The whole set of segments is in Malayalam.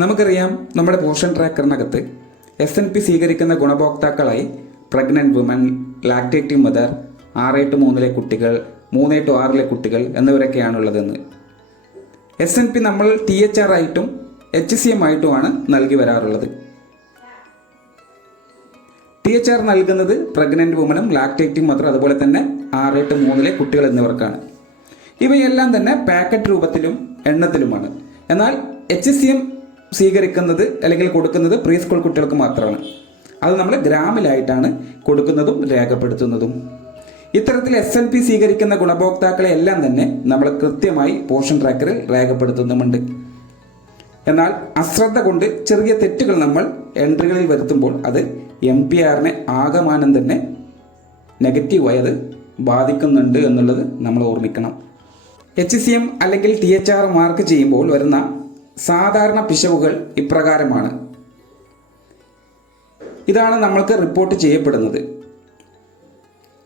നമുക്കറിയാം, നമ്മുടെ പോഷൻ ട്രാക്കറിനകത്ത് SNP സ്വീകരിക്കുന്ന ഗുണഭോക്താക്കളായി പ്രഗ്നന്റ് വുമൻ, ലാക്ടേറ്റിംഗ് മദർ, 6-3 കുട്ടികൾ, 3-6 കുട്ടികൾ എന്നിവരൊക്കെയാണുള്ളതെന്ന്. SNP നമ്മൾ THR ആയിട്ടും HCM ആയിട്ടുമാണ് നൽകി വരാറുള്ളത്. THR നൽകുന്നത് പ്രഗ്നന്റ് വുമനും ലാക്ടേറ്റിംഗ് മദർ, അതുപോലെ തന്നെ 6-3 കുട്ടികൾ എന്നിവർക്കാണ്. ഇവയെല്ലാം തന്നെ പാക്കറ്റ് രൂപത്തിലും എണ്ണത്തിലുമാണ്. എന്നാൽ HCM സ്വീകരിക്കുന്നത് അല്ലെങ്കിൽ കൊടുക്കുന്നത് പ്രീ സ്കൂൾ കുട്ടികൾക്ക് മാത്രമാണ്. അത് നമ്മൾ ഗ്രാമിലായിട്ടാണ് കൊടുക്കുന്നതും രേഖപ്പെടുത്തുന്നതും. ഇത്തരത്തിൽ SNP സ്വീകരിക്കുന്ന ഗുണഭോക്താക്കളെ എല്ലാം തന്നെ നമ്മൾ കൃത്യമായി പോഷൻ ട്രാക്കറിൽ രേഖപ്പെടുത്തുന്നുമുണ്ട്. എന്നാൽ അശ്രദ്ധ കൊണ്ട് ചെറിയ തെറ്റുകൾ നമ്മൾ എൻട്രികളിൽ വരുത്തുമ്പോൾ അത് MPRനെ ആകമാനം തന്നെ നെഗറ്റീവായി അത് ബാധിക്കുന്നുണ്ട് എന്നുള്ളത് നമ്മൾ ഓർമ്മിക്കണം. HCM അല്ലെങ്കിൽ THR മാർക്ക് ചെയ്യുമ്പോൾ വരുന്ന സാധാരണ പിശകുകൾ ഇപ്രകാരമാണ്. ഇതാണ് നമ്മൾക്ക് റിപ്പോർട്ട് ചെയ്യപ്പെടുന്നത്.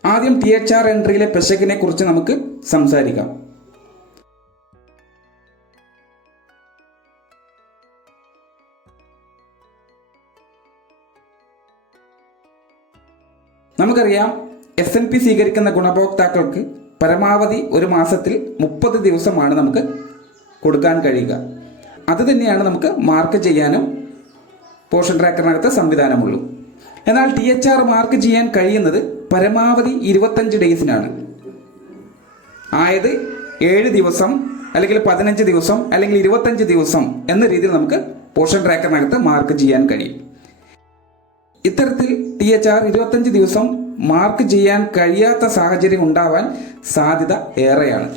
ആദ്യം THR എൻട്രിയിലെ പിശകിനെ കുറിച്ച് നമുക്ക് സംസാരിക്കാം. നമുക്കറിയാം, SNP സ്വീകരിക്കുന്ന ഗുണഭോക്താക്കൾക്ക് പരമാവധി ഒരു മാസത്തിൽ 30 ദിവസമാണ് നമുക്ക് കൊടുക്കാൻ കഴിയുക. അത് തന്നെയാണ് നമുക്ക് മാർക്ക് ചെയ്യാനും പോഷൻ ട്രാക്കറിനകത്ത് സംവിധാനമുള്ളൂ. എന്നാൽ THR മാർക്ക് ചെയ്യാൻ കഴിയുന്നത് പരമാവധി 25 ഡേയ്സിനാണ്. ആയത് 7 ദിവസം അല്ലെങ്കിൽ 15 ദിവസം അല്ലെങ്കിൽ 25 ദിവസം എന്ന രീതിയിൽ നമുക്ക് പോഷൻ ട്രാക്കറിനകത്ത് മാർക്ക് ചെയ്യാൻ കഴിയും. ഇത്തരത്തിൽ THR 25 ദിവസം മാർക്ക് ചെയ്യാൻ കഴിയാത്ത സാഹചര്യം ഉണ്ടാവാൻ സാധ്യത ഏറെയാണ്.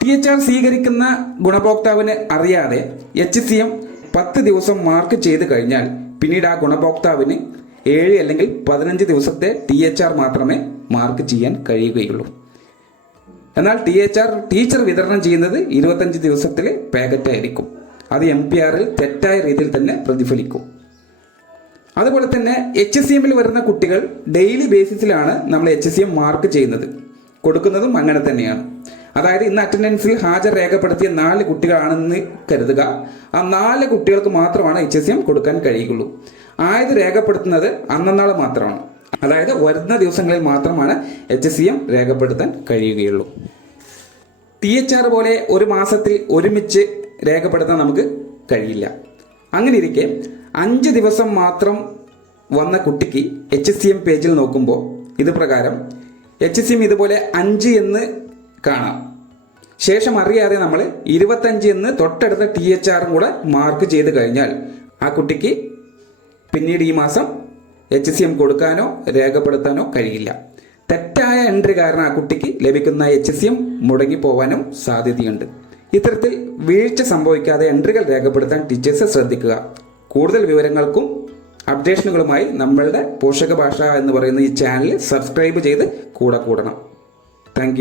THR സ്വീകരിക്കുന്ന ഗുണഭോക്താവിന് അറിയാതെ HCM 10 ദിവസം മാർക്ക് ചെയ്ത് കഴിഞ്ഞാൽ പിന്നീട് ആ ഗുണഭോക്താവിന് 7 അല്ലെങ്കിൽ 15 ദിവസത്തെ THR മാത്രമേ മാർക്ക് ചെയ്യാൻ കഴിയുകയുള്ളൂ. എന്നാൽ THR ടീച്ചർ വിതരണം ചെയ്യുന്നത് 25 ദിവസത്തിലെ പാക്കറ്റ് ആയിരിക്കും. അത് MPRൽ തെറ്റായ രീതിയിൽ തന്നെ പ്രതിഫലിക്കും. അതുപോലെ തന്നെ HCMൽ വരുന്ന കുട്ടികൾ ഡെയിലി ബേസിസിലാണ് നമ്മൾ HCM മാർക്ക് ചെയ്യുന്നത്, കൊടുക്കുന്നതും അങ്ങനെ തന്നെയാണ്. അതായത് ഇന്ന് അറ്റൻഡൻസിൽ ഹാജർ രേഖപ്പെടുത്തിയ 4 കുട്ടികളാണെന്ന് കരുതുക. ആ 4 കുട്ടികൾക്ക് മാത്രമാണ് HCM കൊടുക്കാൻ കഴിയുകയുള്ളൂ. ആയത് രേഖപ്പെടുത്തുന്നത് അന്നന്നാൾ മാത്രമാണ്. അതായത് വരുന്ന ദിവസങ്ങളിൽ മാത്രമാണ് HCM രേഖപ്പെടുത്താൻ കഴിയുകയുള്ളൂ. THR പോലെ ഒരു മാസത്തിൽ ഒരുമിച്ച് രേഖപ്പെടുത്താൻ നമുക്ക് കഴിയില്ല. അങ്ങനെ ഇരിക്കെ 5 ദിവസം മാത്രം വന്ന കുട്ടിക്ക് HCM പേജിൽ നോക്കുമ്പോൾ ഇത് പ്രകാരം HCM ഇതുപോലെ 5 എന്ന് കാണാം. ശേഷം അറിയാതെ നമ്മൾ 25 എന്ന് തൊട്ടടുത്ത THRും കൂടെ മാർക്ക് ചെയ്ത് കഴിഞ്ഞാൽ ആ കുട്ടിക്ക് പിന്നീട് ഈ മാസം HCM കൊടുക്കാനോ രേഖപ്പെടുത്താനോ കഴിയില്ല. തെറ്റായ എൻട്രി കാരണം ആ കുട്ടിക്ക് ലഭിക്കുന്ന HCM മുടങ്ങിപ്പോവാനും സാധ്യതയുണ്ട്. ഇത്തരത്തിൽ വീഴ്ച സംഭവിക്കാതെ എൻട്രികൾ രേഖപ്പെടുത്താൻ ടീച്ചേഴ്സ് ശ്രദ്ധിക്കുക. കൂടുതൽ വിവരങ്ങൾക്കും അപ്ഡേഷനുകളുമായി നമ്മളുടെ പോഷക ഭാഷ എന്ന് പറയുന്ന ഈ ചാനൽ സബ്സ്ക്രൈബ് ചെയ്ത് കൂടെ കൂടണം. താങ്ക്